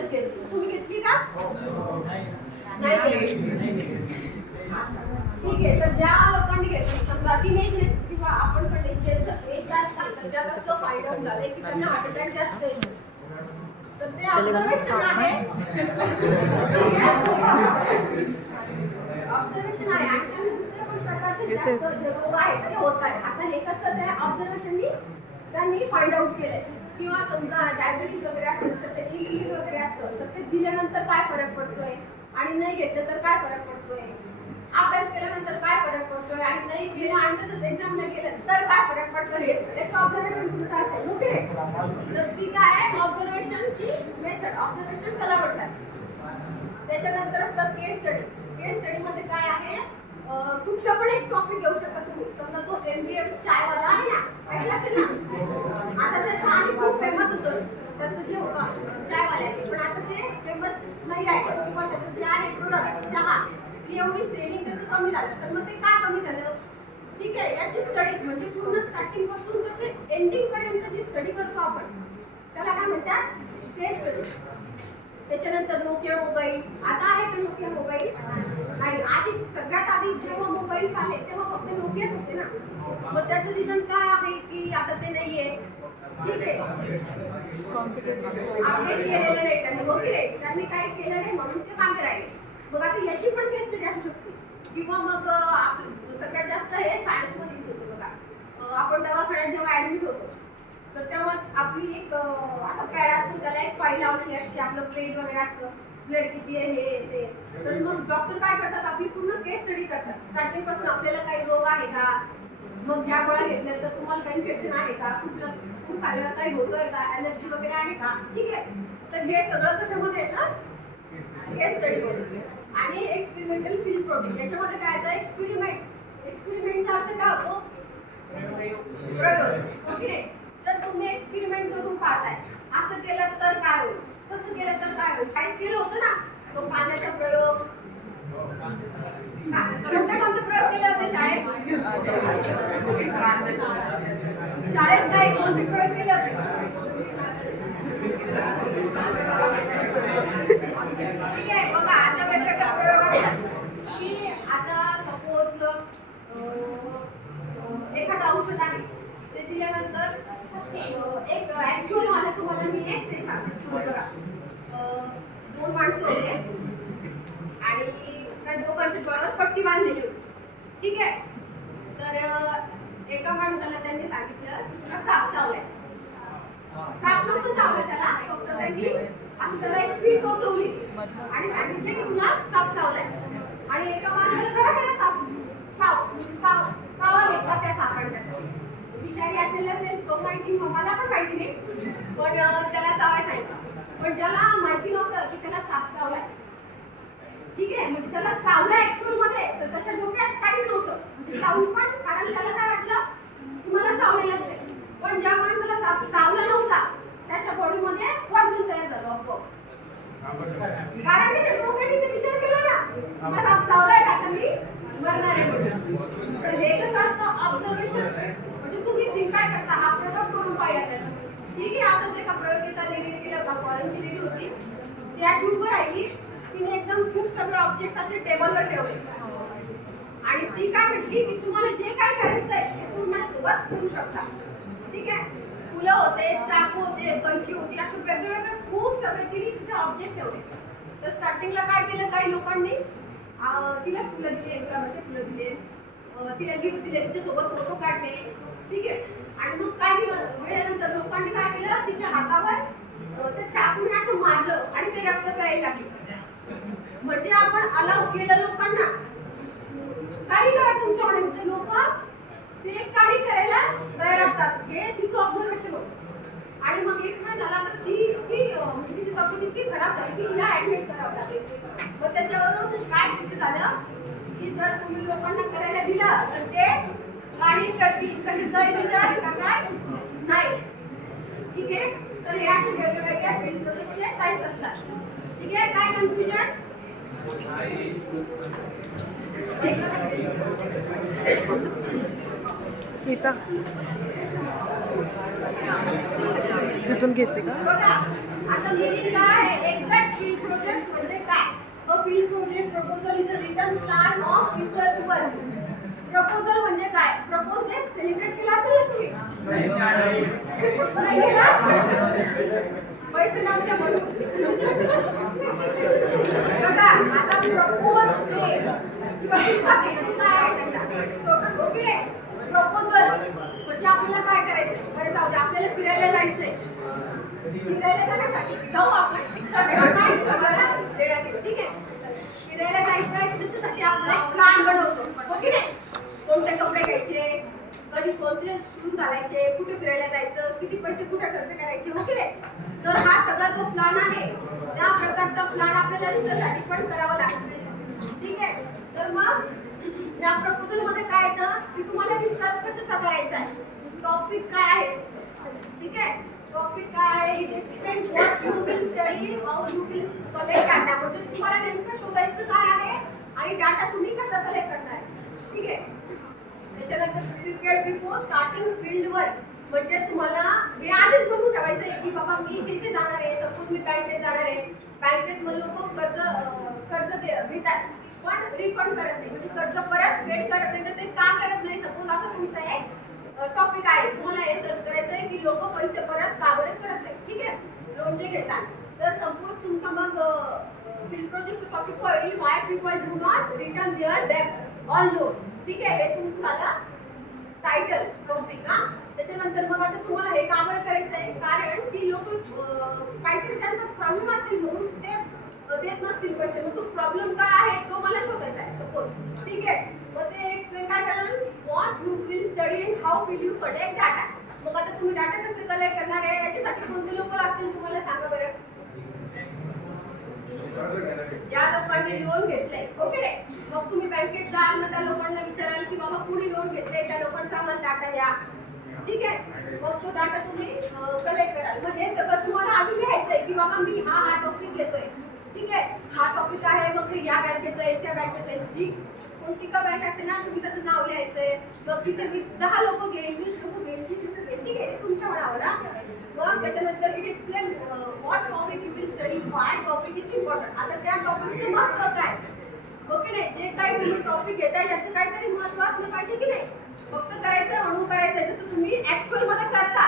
Taste घेतली, तुम्ही घेतली का? नाही घेतली. ठीक आहे, तर ज्या लोकांनी घेतली समजा टीनेज किंवा आपण कडे ज्यांचं एज जास्त आहे तर ज्यात असं फाइंड आउट झालंय की त्यांना हार्ट अटॅक जास्त येतो, तर ते ऑब्झर्वेशन आहे. ऑब्झर्वेशन आहे आणि त्यांनी दुसऱ्या पण प्रकारचे जास्त जे रोग आहेत ते होत आहे. आता हे कसं त्या ऑब्झर्वेशननी त्यांनी फाइंड आउट केलंय. किंवा समजा डायबिटीज वगैरे असेल तर ते इन्सुलिन वगैरे असतं तर ते दिल्यानंतर काय फरक पडतोय आणि नाही घेतलं तर काय फरक पडतोय, अभ्यास केल्यानंतर काय फरक पडतोय आणि नाही केलं आणि तसंच एक्झाम नाही केलं तर काय फरक पडतोय, याचं ऑब्झर्वेशन तुमचं असेल. ओके, तर ती काय आहे ऑब्झर्वेशनची मेथड, ऑब्झर्वेशन त्याला म्हणतात. त्याच्यानंतर असतं केस स्टडी. केस स्टडी मध्ये काय आहे, कुठला पण एक टॉपिक घेऊ शकता तुम्ही. समजा तो MBA चायवाला आहे ना, ऐकलं असेल ना, आता त्याचं आणि खूप फेमस होतं त्याचं जे होतं चायवाल्याचे, पण आता ते फेमस नाही राहिलं किंवा त्याचं जे आहे प्रोडक्ट चहा ती एवढी सेलिंग त्याचं कमी झालं. तर मग ते का कमी झालं, ठीक आहे, याची स्टडी म्हणजे पूर्ण स्टार्टिंग पासून तर ते एंडिंग पर्यंत जी स्टडी करतो आपण त्याला काय म्हणतात, केस स्टडी. त्याच्यानंतर नोकिया मोबाईल. आता आहे का नोकिया मोबाईल? नाही. आधी सगळ्यात आधी जेव्हा मोबाईल आले तेव्हा फक्त नोकियाच होते ना. मग त्याचं रिझन काय आहे की आता ते नाहीये, ठीक आहे, अपडेट केलेलं नाही त्यांनी. ओके, त्यांनी काय केलं नाही म्हणून ते मागे राहिले. मग आता याची पण केस स्टडी असू शकते. किंवा मग सगळ्यात जास्त हे सायन्स मध्ये होते बघा. आपण दवाखान्यात जेव्हा ऍडमिट होतो तर तेव्हा आपली एक असा पॅड असतो, त्याला एक फाईल लावलेली असते, आपलं पेज वगैरे असतं, ब्लड किती आहे हे ते. तर मग डॉक्टर काय करतात, आपली पूर्ण केस स्टडी करतात. स्टार्टिंग पासून आपल्याला काही रोग आहे का, मग ह्या गोळ्या घेतल्या तर तुम्हाला काही इन्फेक्शन आहे का, कुठलं खूप खाल्लं काही होतोय का, ॲलर्जी वगैरे आहे का, ठीक आहे. तर हे सगळं कशामध्ये येतं, केस स्टडी. आणि एक्सपेरिमेंटल फील्ड प्रोजेक्ट, याच्यामध्ये काय येतं, एक्सपेरिमेंट. एक्सपेरिमेंटचा अर्थ काय होतो, प्रयोग. ओके, तर तुम्ही एक्सपेरिमेंट करून पाहताय, असं केलं तर काय होईल, तसं केलं तर काय होईल. शाळेत केलं होतं ना तो पाण्याचा प्रयोग, कोणते प्रयोग केले होते शाळेत, शाळेत काय कोणते प्रयोग केले होते, ठीक आहे. बघा आता वेगवेगळे प्रयोग असतात की आता सपोज एखादं औषध आहे ते दिल्यानंतर एक ऍक्च्युअल मला तुम्हाला मी एक ते सांगते स्टोरी. बघा, दोन माणसं होते आणि त्या दोघांच्या डोळ्यावर पट्टी बांधलेली होती, ठीक आहे. तर एका माणसाला त्यांनी सांगितलं तुला साप चावलाय. साप नव्हतं चावलं त्याला, फक्त त्यांनी असं त्याला एक पीठ टोचवली आणि सांगितले की तुला साप चावलाय. आणि एका माणसाला खरं साप चावा भेटला त्या सापाने. विषारी असेल तो माहिती, मला पण माहिती नाही, पण त्याला चावायला सांगितलं. पण ज्याला माहिती नव्हतं की त्याला साप चावलाय, ठीक आहे, म्हणजे त्याला चावलं ऍक्च्युअल मध्ये, तर त्याच्या डोक्यात काहीच नव्हतं, म्हणजे चावून पण, कारण त्याला काय वाटलं की मला चावलेलंच नाही. पण ज्या माणसाला साप चावला नव्हता त्याच्या बॉडीमध्ये पॉइझन तयार झालं आपोआप, कारण त्याच्या डोक्याने ते विचार केला ना मला साप चावलाय का, आता मी मरणार आहे म्हणून. तर हे कसं असतं ऑब्झर्वेशन, म्हणजे तुम्ही थिंक काय करता, हा प्रयोग करून पाहिला त्याला, ठीक आहे. असंच एका प्रयोगेचा लेडीने केला होता, फॉरेनची लेडी होती, ती अशी उभं राहिली, तिने एकदम खूप सगळे ऑब्जेक्ट असे टेबलवर ठेवले आणि ती काय म्हटली की तुम्हाला जे काय करायचं आहे ते तुम्ही माझ्यासोबत करू शकता, ठीक आहे. फुलं होते, चाकू होते, कैची होती, असे वेगवेगळे खूप सगळे तिने तिथे ऑब्जेक्ट ठेवले. तर स्टार्टिंगला काय केलं, काही लोकांनी तिला फुलं दिले, गुलाबाचे फुलं दिले, तिला गिफ्ट दिले, तिच्यासोबत फोटो काढले, ठीक आहे. आणि मग काय केलं, वेळेनंतर लोकांनी काय केलं, तिच्या हातावर त्या चाकूने असं मारलं आणि ते रक्त प्यायला लागले. म्हणजे आपण अलाउ केलं लोकांना, काही करा तुमच्याकडे, ते लोक ते काही करायला तयार असतात. हे तिचं ऑब्झर्वेशन होतं. आणि मग एक वेळ झाला तर तिची तब्येत इतकी खराब झाली की तिला ऍडमिट करावं लागेल. मग त्याच्यावरून काय सिद्ध झालं की जर तुम्ही लोकांना करायला दिलं तर ते काही करतील, कशाचाही विचार करणार नाही, ठीक आहे. तर हे असे वेगवेगळ्या फील्ड प्रोजेक्टचे टाईप असतात, ठीक आहे. काय कन्फ्युजन, तिथून घेते का? बघा आता meaning काय आहे? Exact field project म्हणजे काय? A field project proposal is a written plan of research work. Proposal म्हणजे काय? Propose हे सेलिब्रेट केला असेल ना तुम्ही? नाही केला? पैसे नव्हते म्हणून. बघा, आता प्रपोज डे किंवा हेतू काय आहे त्याचा? ओके रे? प्रपोजल म्हणजे आपल्याला काय करायचं? बरं जाऊ दे, आपल्याला फिरायला जायचंय. फिरायला जाण्यासाठी जाऊ आपण. ठीक आहे? फिरायला जायचंय त्याच्यासाठी आपण एक प्लॅन बनवतो. ओके रे? कोणते कपडे घ्यायचे, कधी कोणते शूज घालायचे, कुठे फिरायला जायचं, किती पैसे कुठे खर्च करायचे. ओके रे? तर हा सगळा जो प्लॅन आहे त्या प्रकारचा प्लॅन आपल्याला रिसर्चसाठी पण करावा लागतो. ठीक आहे? तर मग या प्रपोजल मध्ये काय येतं की तुम्हाला रिसर्च कशाचा करायचा आहे, टॉपिक काय आहे. ठीक आहे? टॉपिक काय आहे, it explain what you will study, how you will collect data. म्हणजे तुम्हाला नेमकं शोधायचं काय आहे आणि डाटा तुम्ही कसा कलेक्ट करणार. ठीक आहे? त्याच्यानंतर prepare before starting field work. म्हणजे तुम्हाला हे आधीच बनवून ठेवायचं आहे की बाबा मी तिथे जाणार आहे. सपोज मी बँकेत जाणार आहे, बँकेत मग लोक कर्ज घेतात पण रिफंड करत नाही, म्हणजे कर्ज परत पेड करत नाही. तर ते का करत नाही? सपोज असं तुमचं एक टॉपिक आहे, तुम्हाला हे सर्च करायचं आहे की लोक पैसे परत का बरं करत नाही. ठीक आहे? लोन जे घेतात. तर सपोज तुमचा मग फील्ड प्रोजेक्ट टॉपिक होईल why people do not return their debt on loan. ठीक आहे? हे तुमचं झालं टायटल टॉपिक. हा, त्याच्यानंतर मग आता तुम्हाला हे का बरं करायचं आहे? कारण की लोक काहीतरी त्यांचा प्रॉब्लेम असेल म्हणून ते देत नसतील पैसे. मग तो प्रॉब्लेम काय आहे तो मला शोधायचा आहे सपोज. ठीक आहे? मग ते एक्सप्लेन काय करणार, what you will study and how will you collect data. मग आता तुम्ही डाटा कसे कलेक्ट करणार आहे, याच्यासाठी कोणते लोक लागतील तुम्हाला सांगा बरं. ज्या लोकांनी लोन घेतलंय. ओके रे? मग तुम्ही बँकेत जाल, मग त्या लोकांना विचाराल की बाबा कुणी लोन घेतलंय, त्या लोकांचा मला डाटा द्या. ठीक आहे? मग तो डाटा तुम्ही कलेक्ट कराल. मग हे सगळं तुम्हाला आधी लिहायचंय की बाबा मी हा टॉपिक घेतोय. ठीक आहे? हा टॉपिक आहे, मग मी या बँकेचा आहे, त्या बँकेचा आहे. जी कोणती का बँक असेल ना, तुम्ही त्याचं नाव लिहायचंय. मग तिथे मी 10 लोक घेईन, 20 लोक घेईन, 30 लोक घेईन. ठीक आहे? तुमच्या मनावर. मग त्याच्यानंतर it explain what topic you will study, why topic is important. आता त्या टॉपिकचं महत्त्व काय. ओके नाही? जे काही तुम्ही टॉपिक घेताय त्याचं काहीतरी महत्त्व असलं पाहिजे की नाही. फक्त करायचं म्हणून करायचंय, जसं तुम्ही ऍक्च्युअल मध्ये करता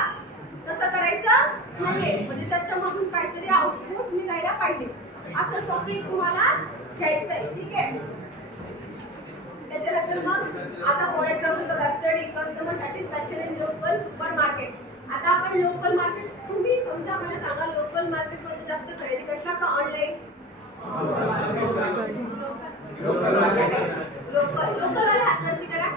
तसं करायचं नाहीये. म्हणजे त्याच्यामधून काहीतरी आउटपुट निघायला पाहिजे. असं टॉपिक तुम्हाला घ्यायचंय. ठीक आहे? त्याच्यानंतर मग आता फॉर एक्झाम्पल बघा, study customer satisfaction in local super market. आता आपण लोकल मार्केट, तुम्ही समजा मला सांगा लोकल मार्केट मध्ये जास्त खरेदी करता का ऑनलाईन? लोकल वाले हात वरती करा.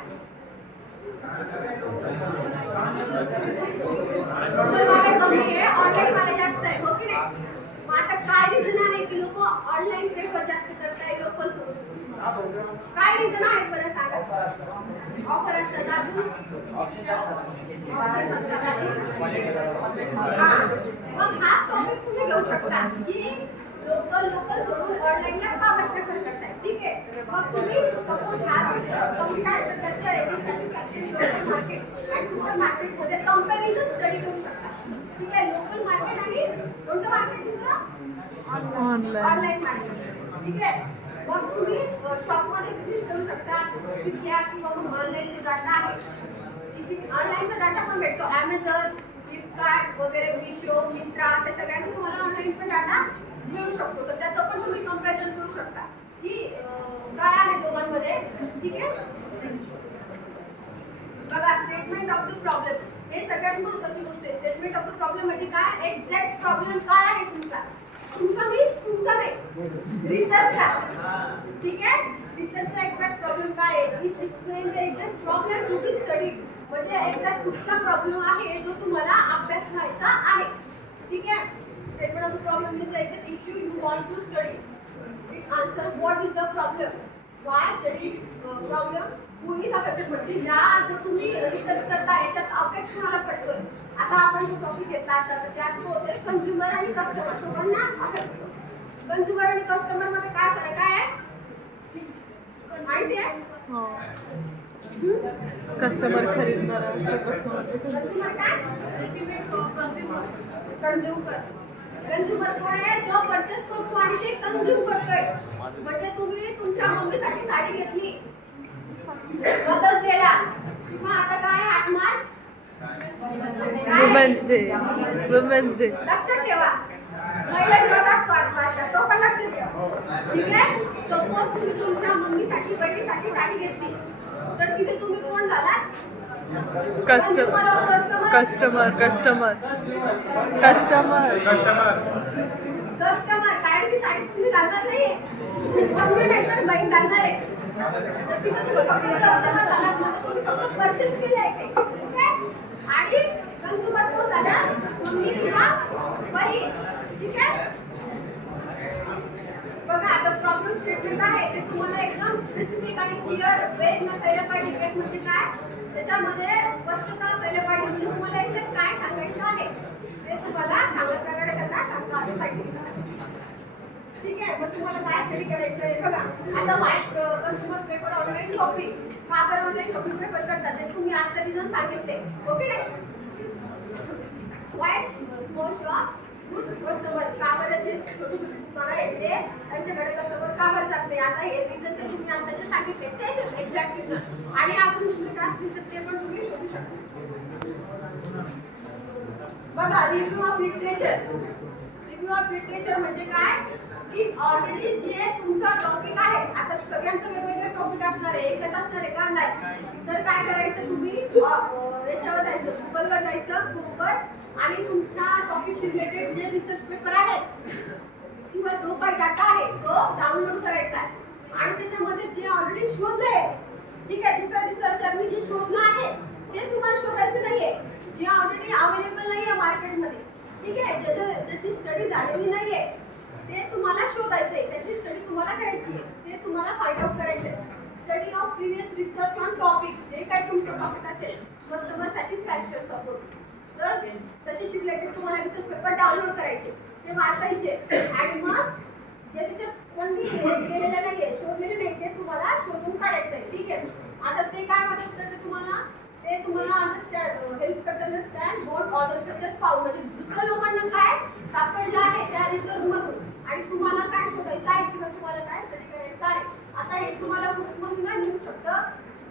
लोकल वाले कमी आहे, ऑनलाईन वाले जास्त आहे. हो की नाही? मग आता काय रिझन आहे की लोक ऑनलाईन प्रेफर जास्त करताय लोकल सोडून? काय रिझन आहे बरं सांगा. ऑफर असतात, अजून ऑप्शन असतात, अजून मग हाच टॉपिक तुम्ही घेऊ शकता की लोकल सोडून ऑनलाईनला का बरं प्रेफर करताय. ठीक आहे? मग तुम्ही सपोज हा कमी काय असतं त्याचं सॅटिस्फॅक्शन लोकल मार्केट आणि सुपर मार्केट मध्ये कंपॅरिझन स्टडी करू शकता. ठीक आहे? लोकल मार्केट आणि कोणतं मार्केट दुसरं ऑनलाईन मार्केट. ठीक आहे? मग तुम्ही शॉपमध्ये व्हिजिट करू शकता तिथल्या किंवा मग ऑनलाईन डाटा आहे. ऑनलाईनचा डाटा पण भेटतो. Amazon, फ्लिपकार्ट वगैरे, मिशो, मित्रा, त्या सगळ्यांचा तुम्हाला ऑनलाईन पण डाटा मिळू शकतो. तर त्याचं पण तुम्ही कंपॅरिझन करू शकता की काय आहे दोघांमध्ये. ठीक आहे? बघा, स्टेटमेंट ऑफ द प्रॉब्लेम हे सगळ्यात महत्त्वाची गोष्ट आहे. स्टेटमेंट ऑफ द प्रॉब्लेम म्हणजे काय, एक्झॅक्ट प्रॉब्लेम काय आहे तुमचा. तुमचा नाही, रिसर्चचा. ठीक आहे? रिसर्चचा एक्झॅक्ट प्रॉब्लेम काय आहे, is explain the exact problem to be studied. म्हणजे एक्झॅक्ट कुठला प्रॉब्लेम आहे जो तुम्हाला अभ्यास करायचा आहे. ठीक आहे? Statement of the problem is the exact issue you want to study. It answer what is the problem, why study problem, who is affected. म्हणजे ज्या जो तुम्ही रिसर्च करता याच्यात अफेक्ट तुम्हाला पडतोय. आता आपण जो टॉपिक घेतला तर त्यात होते कंझ्युमर आणि कस्टमर दोघांना अफेक्ट होतो. कंझ्युमर आणि कस्टमर मध्ये काय फरक आहे माहिती आहे? कस्टमर खरीदणारा, कस्टमर कंझ्युमर काय, कंझ्युमर कंझ्युमर कोण आहे? जो परचेस करतो आणि ते कंझ्युम करतोय. म्हणजे तुम्ही तुमच्या मम्मीसाठी साडी घेतली मदर्स डेला, मग आता काय 8 March women's day. Women's day लक्षात ठेवा, महिला दिवस असतो 8 मार्चला, तो पण लक्षात ठेवा. ठीक आहे. सपोज तुम्ही तुमच्या मम्मीसाठी बहिणीसाठी साडी घेतली, तर तिथे तुम्ही कोण झालात? Customer customer customer customer customer. कारण ती साडी तुम्ही घालणार नाही, मम्मी नाही तर बहीण घालणार आहे. तर तिथे तुम्ही फक्त कस्टमर झालात, म्हणजे तुम्ही फक्त परचेस केलंय ते. ठीक आहे. आणि कंझ्युमर कोण झाला? मम्मी किंवा बहीण. ठीक आहे. बघा आता प्रॉब्लेम स्टेटमेंट आहे ते तुम्हाला एकदम स्पेसिफिक आणि क्लिअर वेग नसायला पाहिजे. वेग म्हणजे काय? त्याच्यामध्ये स्पष्टता असायला पाहिजे. म्हणजे तुम्हाला एक्झॅक्ट काय सांगायचं आहे ते तुम्हाला चांगल्या प्रकारे त्यांना सांगता आलं पाहिजे. ठीक आहे. मग तुम्हाला काय स्टडी करायचं आहे बघा. आता कस्टमर प्रेफर ऑनलाईन शॉपिंग. का बरं ऑनलाईन शॉपिंग प्रेफर करतात ते तुम्ही आता रिझन सांगितले. ओके नाही? वाय स्मॉल शॉप कस्टमर का बरं जे छोटे छोटे दुकानं आहेत ते त्यांच्याकडे कस्टमर का बरं जात नाही? आता हे रिझन तुम्ही आताचे सांगितले तेच एक्झॅक्ट रिझन. आणि अजून दुसरे काय असतील तर ते पण तुम्ही शोधू शकता. बघा review of literature. Review of literature म्हणजे काय? की ऑलरेडी जे तुमचा टॉपिक आहे, आता सगळ्यांचं वेगवेगळे टॉपिक असणार आहे, एकच असणार आहे का? नाही. तर काय करायचं तुम्ही याच्यावर जायचं, गुगलवर जायचं, क्रोमवर, आणि तुमच्या टॉपिकशी रिलेटेड जे रिसर्च पेपर आहेत किंवा जो काही डाटा आहे तो डाउनलोड करायचा आहे. आणि त्याच्यामध्ये जे ऑलरेडी शोधलंय, ठीक आहे, दुसऱ्या रिसर्चरनी जे शोधलं आहे ते तुम्हाला शोधायचं नाहीये. जे ऑलरेडी अवेलेबल नाहीये मार्केटमध्ये, ठीक आहे, ज्याची स्टडी झालेली नाहीये ते तुम्हाला शोधायचंय. त्याची स्टडी तुम्हाला करायची आहे, ते तुम्हाला फाइंड आउट करायचंय. Study of previous research on topic. जे काही तुमचं टॉपिक असेल, कस्टमर सॅटिस्फॅक्शन सपोर्ट, तर त्याच्याशी रिलेटेड तुम्हाला रिसर्च पेपर डाउनलोड करायचे, ते वाचायचे. आणि मग जे त्याच्यात कोणी गेलेलं नाहीये, शोधलेलं नाही, ते तुम्हाला शोधून काढायचंय. ठीक आहे. आता ते काय मदत करते तुम्हाला? ते तुम्हाला अंडरस्टँड हेल्प करते understand what other subject found. म्हणजे दुसऱ्या लोकांना काय सापडलं आहे त्या रिसर्च मधून आणि तुम्हाला काय शोधायचं आहे किंवा तुम्हाला काय स्टडी करायचं आहे. आता हे तुम्हाला बुक्स मधून नाही मिळू शकतं.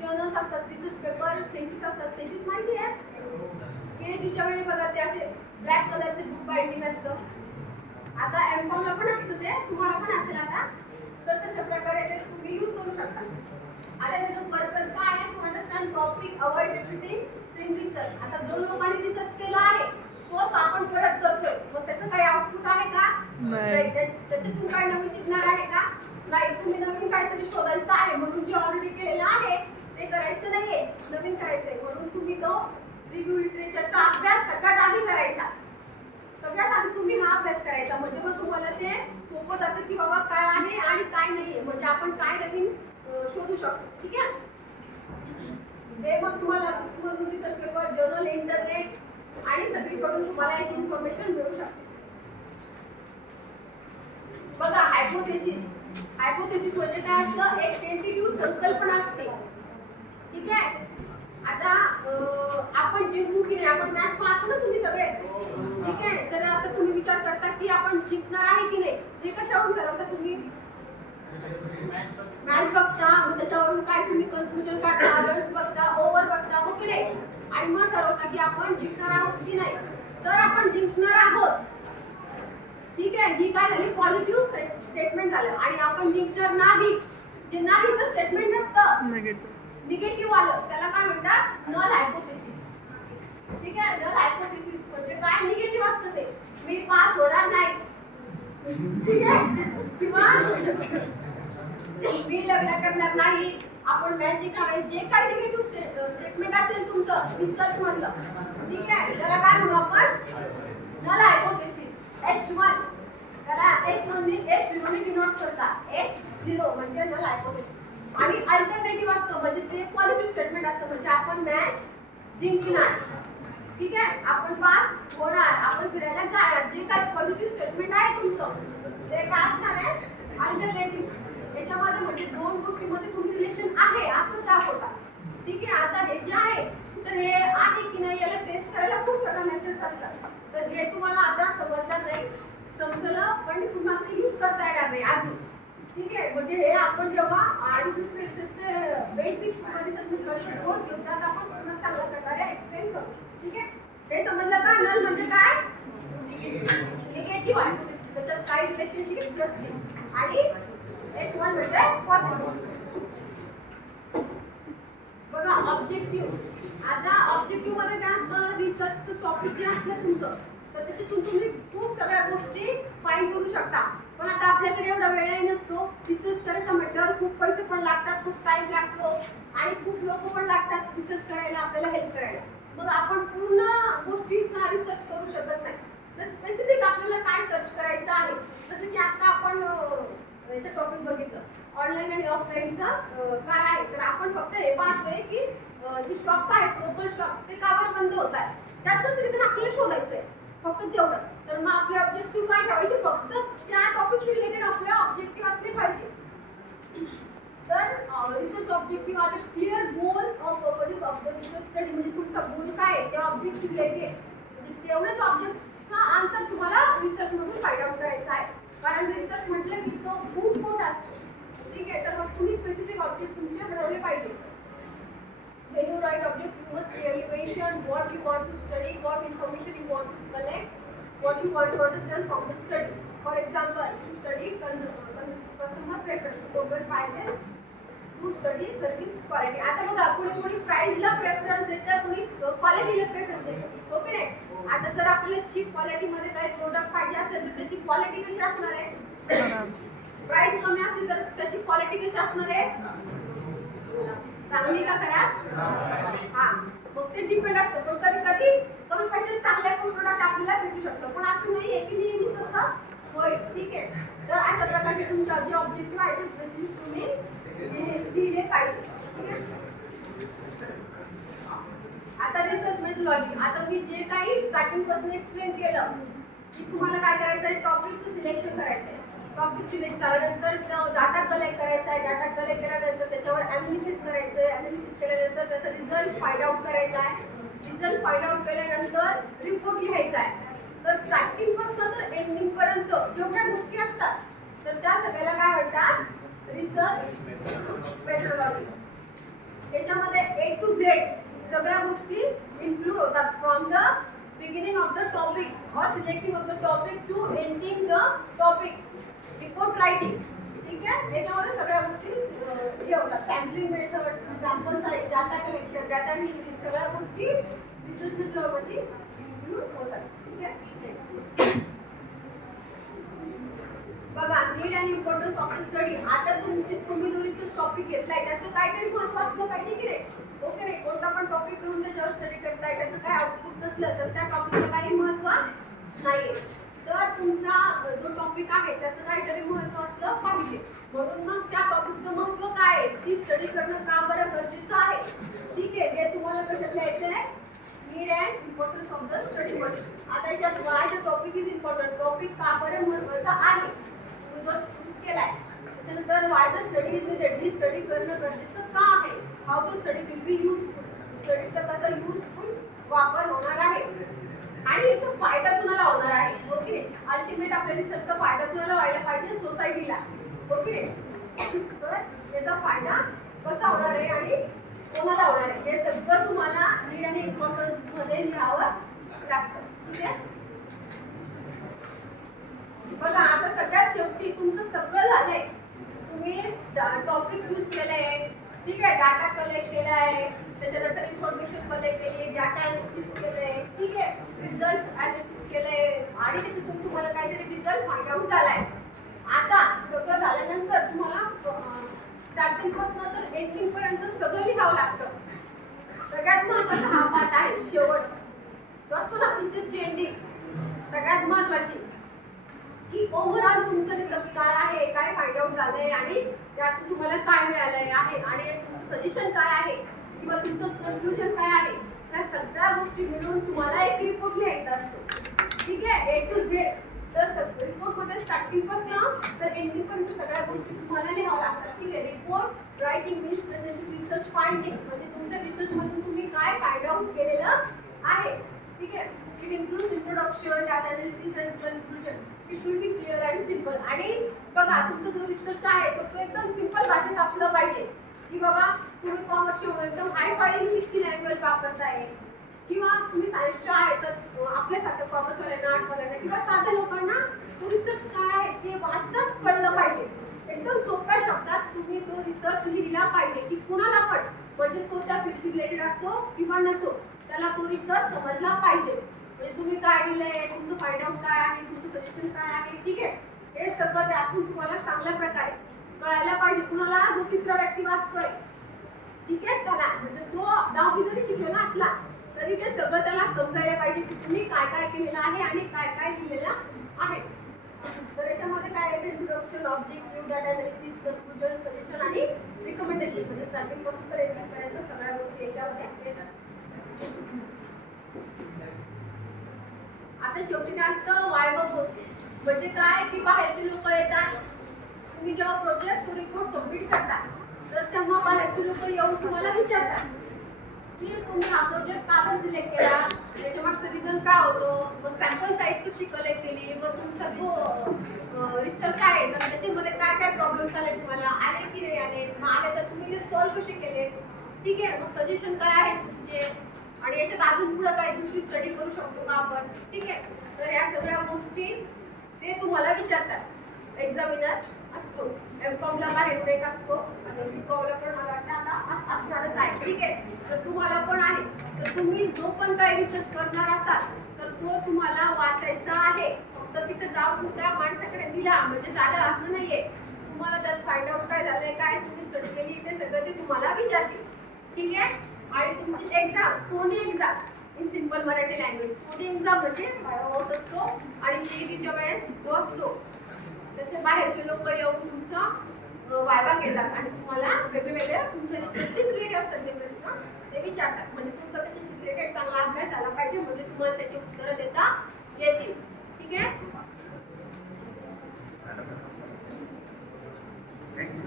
जर्नल्स असतात, रिसर्च पेपर, थेसिस असतात. थेसिस माहिती आहे? पीएचडीच्या वेळी बघा ते असे ब्लॅक कलरचे बुक बाइंडिंग असतं. आता एमकॉमला पण असतं, ते तुम्हाला पण असेल आता. तर तशा प्रकारे ते तुम्ही यूज करू शकता. आता त्याचं पर्पज काय आहे? To understand topic, avoid repeating same research. आता जो लोकांनी रिसर्च केला आहे तोच आपण परत करतोय, मग त्याचं काही आउटपुट आहे का? नाही. त्याच्यातून काही नवीन निघणार आहे का? नाही. तुम्ही नवीन काहीतरी शोधायचं आहे म्हणून जे ऑलरेडी केलेलं आहे ते करायचं नाहीये, नवीन करायचंय. म्हणून तुम्ही तो रिव्ह्यू लिटरेचरचा अभ्यास सगळ्यात आधी करायचा. सगळ्यात आधी तुम्ही हा अभ्यास करायचा. म्हणजे मग तुम्हाला ते सोपं जातं की बाबा काय आहे आणि काय नाहीये, म्हणजे आपण काय नवीन शोधू शकतो. ठीक आहे. ते मग तुम्हाला बुक्स मधून, रिसर्च पेपर, जर्नल, इंटरनेट आणि सगळीकडून तुम्हाला याची इन्फॉर्मेशन मिळू शकते. बघा हायपोथेसिस. हायपोथेसिस म्हणजे काय असतं? एक टेंटेटिव्ह संकल्पना असते. ठीक आहे. आता आपण जिंकू की नाही, आपण मॅच पाहतो ना तुम्ही सगळे, ठीक आहे. तर आता तुम्ही विचार करता की आपण जिंकणार आहे की नाही, हे कशावरून ठरवता तुम्ही? मॅच बघता, मग त्याच्यावरून काय तुम्ही कन्क्लुजन काढता, रन्स बघता, ओव्हर बघता, हो की नाही, आणि मग ठरवता की आपण जिंकणार आहोत की नाही. तर आपण जिंकणार आहोत, ठीक आहे, ही काय झाली? पॉझिटिव्ह स्टेटमेंट झालं. आणि आपण जिंकणार नाही, जे नाहीचं स्टेटमेंट नसतं, निगेटिव्ह आलं, त्याला काय म्हणतात? Null hypothesis. ठीक आहे. नल हायपोथेसिस म्हणजे काय? निगेटिव्ह असतं ते. मी पास होणार नाही, ठीक आहे, किंवा मी लग्न करणार नाही, आपण मॅच जिंकणार नाही, जे काही निगेटिव्ह स्टेटमेंट असेल तुमचं रिसर्च मधलं, ठीक आहे, त्याला काय म्हणू आपण? Null hypothesis. H1 त्याला H1 ने H0 ने डिनोट करता. H0 म्हणजे नल हायपोथेसिस. आणि अल्टरनेटिव्ह असतं म्हणजे ते पॉझिटिव्ह स्टेटमेंट असतं, म्हणजे आपण मॅच जिंकणार, ठीक आहे, आपण पास होणार, आपण फिरायला जाणार. जे काही पॉझिटिव्ह स्टेटमेंट आहे तुमचं ते काय असणार आहे? अल्टरनेटिव्ह. याच्यामध्ये म्हणजे दोन गोष्टींमध्ये तुम्ही रिलेशन आहे असं दाखवता. ठीक आहे. आता हे जे आहे तर हे आहे की नाही याला टेस्ट करायला खूप साऱ्या मेथड्स असतात. तर हे तुम्हाला आता समजणार नाही. समजलं पण तुम्हाला ते यूज करता येणार नाही अजून. ठीक आहे, म्हणजे हे आपण जेव्हा आर्टिफिशियल इंटेलिजन्सचे बेसिक्स मध्ये सगळं कोर्स घेऊ त्यात आपण पूर्ण चांगल्या प्रकारे एक्सप्लेन करू. ठीक आहे, हे समजलं का? नल म्हणजे काय? निगेटिव्ह आहे, त्याच्यात काही रिलेशनशिप नसते. आणि H1 म्हणजे पॉझिटिव्ह. बघा ऑब्जेक्टिव्ह. आता ऑब्जेक्टिव्ह मध्ये काय असतं? रिसर्चचं टॉपिक जे असलं तुमचं तर त्याच्यातून तुम्ही खूप सगळ्या गोष्टी फाईंड करू शकता. पण आता आपल्याकडे एवढा वेळही नसतो. रिसर्च करायचं म्हटल्यावर खूप पैसे पण लागतात, खूप टाइम लागतो आणि खूप लोक पण लागतात रिसर्च करायला, आपल्याला हेल्प करायला. मग आपण पूर्ण गोष्टीचा रिसर्च करू शकत नाही. तर स्पेसिफिक आपल्याला काय सर्च करायचं आहे, जसं की आता आपण याचं टॉपिक बघितलं ऑनलाईन आणि ऑफलाईनचा काय आहे. तर आपण फक्त हे पाहतोय की जे शॉप्स आहेत लोकल शॉप्स ते का बरं बंद होत आहे, त्याचंच रिझन आपल्याला शोधायचं आहे, फक्त तेवढं. तर मग आपले ऑब्जेक्टिव्ह काय ठेवायचे? फक्त त्या टॉपिकशी रिलेटेड आपले ऑब्जेक्टिव्ह असले पाहिजे. तर research objective are the clear goals of purposes of the research study. म्हणजे तुमचा गोल काय आहे त्या ऑब्जेक्टशी रिलेटेड, म्हणजे तेवढेच ऑब्जेक्टचा आन्सर तुम्हाला रिसर्च मधून फाइंड आउट करायचा आहे. कारण रिसर्च म्हटलं की तो खूप मोठा असतो. ठीक आहे, तर मग तुम्ही स्पेसिफिक ऑब्जेक्ट तुमचे ठरवले पाहिजे. When you write object, you must clearly mention what you want to study, what information you want to collect, what you want to understand from the study. For example, to study customer preference, open prices, to study service quality. आता बघा कोणी प्राइसला preference देतं, कोणी क्वालिटीला preference देतं. Okay नाही? आता जर आपल्याला चीप क्वालिटीमध्ये काही प्रोडक्ट पाहिजे असेल तर त्याची क्वालिटी कशी असणार आहे? प्राइस कमी असली तर त्याची क्वालिटी कशी असणार आहे? चांगली का खराब? हा, मग ते डिपेंड असतं. पण कधी कधी कमी पैशात चांगल्या प्रोडक्ट आपल्याला भेटू शकतो, पण असं नाहीये की नेहमीच तसं होय. ठीक आहे, तर अशा प्रकारचे तुमचे जे ऑब्जेक्टिव्ह आहे ते स्पेसिफिक तुम्ही लिहिले पाहिजे. ठीक आहे, आता रिसर्च मेथोडॉलॉजी. आता मी जे काही स्टार्टिंग पासून एक्सप्लेन केलं की तुम्हाला काय करायचं आहे, टॉपिकचं सिलेक्शन करायचं आहे. टॉपिक सिलेक्ट केल्यानंतर डाटा कलेक्ट करायचा आहे. डाटा कलेक्ट केल्यानंतर त्याच्यावर ॲनालिसिस करायचं आहे. ॲनालिसिस केल्यानंतर त्याचा रिझल्ट फाइंड आउट करायचा आहे. रिझल्ट फाइंड आउट केल्यानंतर रिपोर्ट लिहायचा आहे. तर स्टार्टिंगपासून तर एंडिंगपर्यंत जेवढ्या गोष्टी असतात तर त्या सगळ्याला काय म्हणतात? Research methodology. त्याच्यामध्ये A to Z सगळ्या गोष्टी इन्क्लूड होतात, from the beginning of the topic और selecting of the topic to ending the topic, report writing. ठीक आहे, याच्यामध्ये सगळ्या गोष्टी हे होतात. सॅम्पलिंग मेथड, एक्झाम्पल्स आहे, डाटा कलेक्शन, डाटा अनालिसिस, सगळ्या गोष्टी रिसर्च मेथोडॉलॉजी इन्क्लूड होतात. ठीक आहे, नेक्स्ट बघा need and importance of the study. आता तुम्ही जो रिसर्च टॉपिक घेतलाय त्याचं काहीतरी महत्त्व असलं पाहिजे की नाही? ओके नाही, कोणता पण टॉपिक घेऊन त्याच्यावर स्टडी करताय, त्याचं काय आउटपुट नसलं तर त्या टॉपिकला काही महत्त्व नाही. तर तुमचा जो टॉपिक आहे त्याचं काहीतरी महत्त्व असलं पाहिजे. म्हणून मग त्या टॉपिकचं महत्त्व काय आहे, ती स्टडी करणं का बरं गरजेचं आहे. ठीक आहे, हे तुम्हाला कशात लिहायचं आहे? Need and importance of the study मध्ये. आता याच्यात why the topic is important, topic का बरं महत्त्वाचा आहे तुम्ही जो चूज केलाय. त्याच्यानंतर why the study is needed, study करणं गरजेचं का आहे. How to study will be useful, स्टडीचा कसा युजफुल वापर होणार आहे आणि याचा फायदा कुणाला होणार आहे. ओके नाही, अल्टिमेट आपल्या रिसर्चचा फायदा कुणाला व्हायला पाहिजे? सोसायटीला. ओके नाही, तर याचा फायदा कसा होणार आहे आणि कोणाला होणार आहे हे सगळं तुम्हाला नीड आणि इम्पॉर्टन्स मध्ये लिहावं लागतं. ठीक आहे, बघा आता सगळ्यात शेवटी तुमचं सगळं झालंय. तुम्ही टॉपिक चूज केलंय, ठीक आहे, डाटा कलेक्ट केलाय, त्याच्यानंतर इन्फॉर्मेशन कलेक्ट केली, डाटा अनालिसिस केलंय, ठीक आहे, रिझल्ट अनालिसिस केलंय आणि त्याच्यातून तुम्हाला काहीतरी रिझल्ट फाइंड आउट झालाय. आता सगळं झाल्यानंतर तुम्हाला स्टार्टिंग पासून तर एंडिंग पर्यंत सगळं लिहावं लागतं. सगळ्यात महत्त्वाचा हा पार्ट आहे शेवट, जो असतो ना पिक्चरची एंडिंग, सगळ्यात महत्त्वाची की ओव्हरऑल तुमचं रिसर्च काय आहे, काय फाइंड आउट झालंय आणि त्यातून तुम्हाला काय मिळालंय आहे आणि तुमचं सजेशन काय आहे किंवा तुमचं कन्क्लुजन काय आहे. त्या सगळ्या गोष्टी मिळून तुम्हाला एक रिपोर्ट लिहायचा असतो. ठीक आहे, A to Z. तर रिपोर्ट मध्ये स्टार्टिंग पासून तर एंडिंग पर्यंत सगळ्या गोष्टी तुम्हाला लिहाव्या लागतात. ठीक आहे, report writing means presenting research findings, म्हणजे तुमच्या रिसर्च मधून तुम्ही काय फाइंड आउट केलेलं आहे. ठीक आहे, it includes introduction, data analysis and conclusion. It should be clear and simple. आणि बघा तुमचा जो रिसर्च आहे तो एकदम सिम्पल भाषेत असलं पाहिजे की बाबा तुम्ही कॉमर्सचे म्हणून एकदम हाय फाय इंग्लिशची लँग्वेज वापरताय किंवा तुम्ही सायन्सचे आहे तर आपल्यासारखं कॉमर्सवाल्यांना आर्ट्सवाल्यांना किंवा साध्या लोकांना तो रिसर्च काय आहे ते वाचताच कळलं पाहिजे. एकदम सोप्या शब्दात तुम्ही तो रिसर्च लिहिला पाहिजे की कुणाला पण म्हणजे तो त्या फील्डशी रिलेटेड असतो किंवा नसो त्याला तो रिसर्च समजला पाहिजे. म्हणजे तुम्ही काय लिहिलंय, तुमचं फाइंड आउट काय आहे, तुमचं सजेशन काय आहे, ठीक आहे, हे सगळं त्यातून तुम्हाला चांगल्या प्रकारे कळायला पाहिजे. कुणाला जो तिसरा व्यक्ती वाचतोय ठीक आहे त्याला म्हणजे तो 10वी जरी शिकलेला असला तरी ते सगळं त्याला समजायला पाहिजे की तुम्ही काय काय केलेलं आहे आणि काय काय लिहिलेलं आहे. तर याच्यामध्ये काय आहे introduction, objective, data analysis, conclusion, suggestion आणि रिकमेंडेशन म्हणजे स्टार्टिंग पासून तर एंडिंग पर्यंत सगळ्या गोष्टी याच्यामध्ये येतात. आता शेवटी काय असतं वायवा पोस्ट म्हणजे काय की बाहेरचे लोक येतात. तुम्ही जेव्हा प्रोजेक्ट रिपोर्ट सबमिट करता तर तेव्हा बाहेरचे लोक येऊन तुम्हाला विचारतात की तुम्ही हा प्रोजेक्ट का बरं सिलेक्ट केला, त्याच्या मागचं रिझन काय होतं, मग सॅम्पल साईज कशी कलेक्ट केली, मग तुमचा जो रिसर्च आहे तर त्याच्यामध्ये काय काय प्रॉब्लेम्स आले तुम्हाला, आले की नाही आले, मग आले तर तुम्ही ते सॉल्व्ह कसे केले, ठीक आहे, मग सजेशन काय आहे तुमचे आणि याच्यात अजून पुढं काय दुसरी स्टडी करू शकतो का आपण, ठीक आहे. तर या सगळ्या गोष्टी ते तुम्हाला विचारतात. एक्झामिनर असतो एमकॉमला बाहेर एक असतो आणि बीकॉमला पण मला वाटतं आता असणारच आहे, ठीक आहे. तर तुम्हाला पण आहे तर तुम्ही जो पण काही रिसर्च करणार असाल तर तो तुम्हाला वाचायचा आहे. फक्त तिथे जाऊन त्या माणसाकडे दिला म्हणजे झालं असं नाहीये. तुम्हाला त्यात फाइंड आउट काय झालंय, काय तुम्ही स्टडी केली ते सगळं ते तुम्हाला विचारतील, ठीक आहे. आणि तुमची एक्झाम कोणी exam in simple Marathi language कोणी एक्झाम म्हणजे होत असतो आणि पीएचडीच्या वेळेस जो असतो त्याच्या बाहेरचे लोक येऊन तुमचा वायवा घेतात आणि तुम्हाला वेगवेगळे तुमच्या रिसर्चशी रिलेटेड असतात ते प्रश्न ते विचारतात. म्हणजे तुमचा त्याच्याशी रिलेटेड चांगला अभ्यास झाला पाहिजे म्हणजे तुम्हाला त्याची उत्तरं देता येतील, ठीक आहे.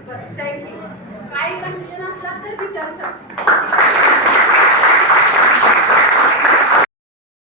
बस थँक्यू. काही कन्फ्युजन असला तर विचारू शकता.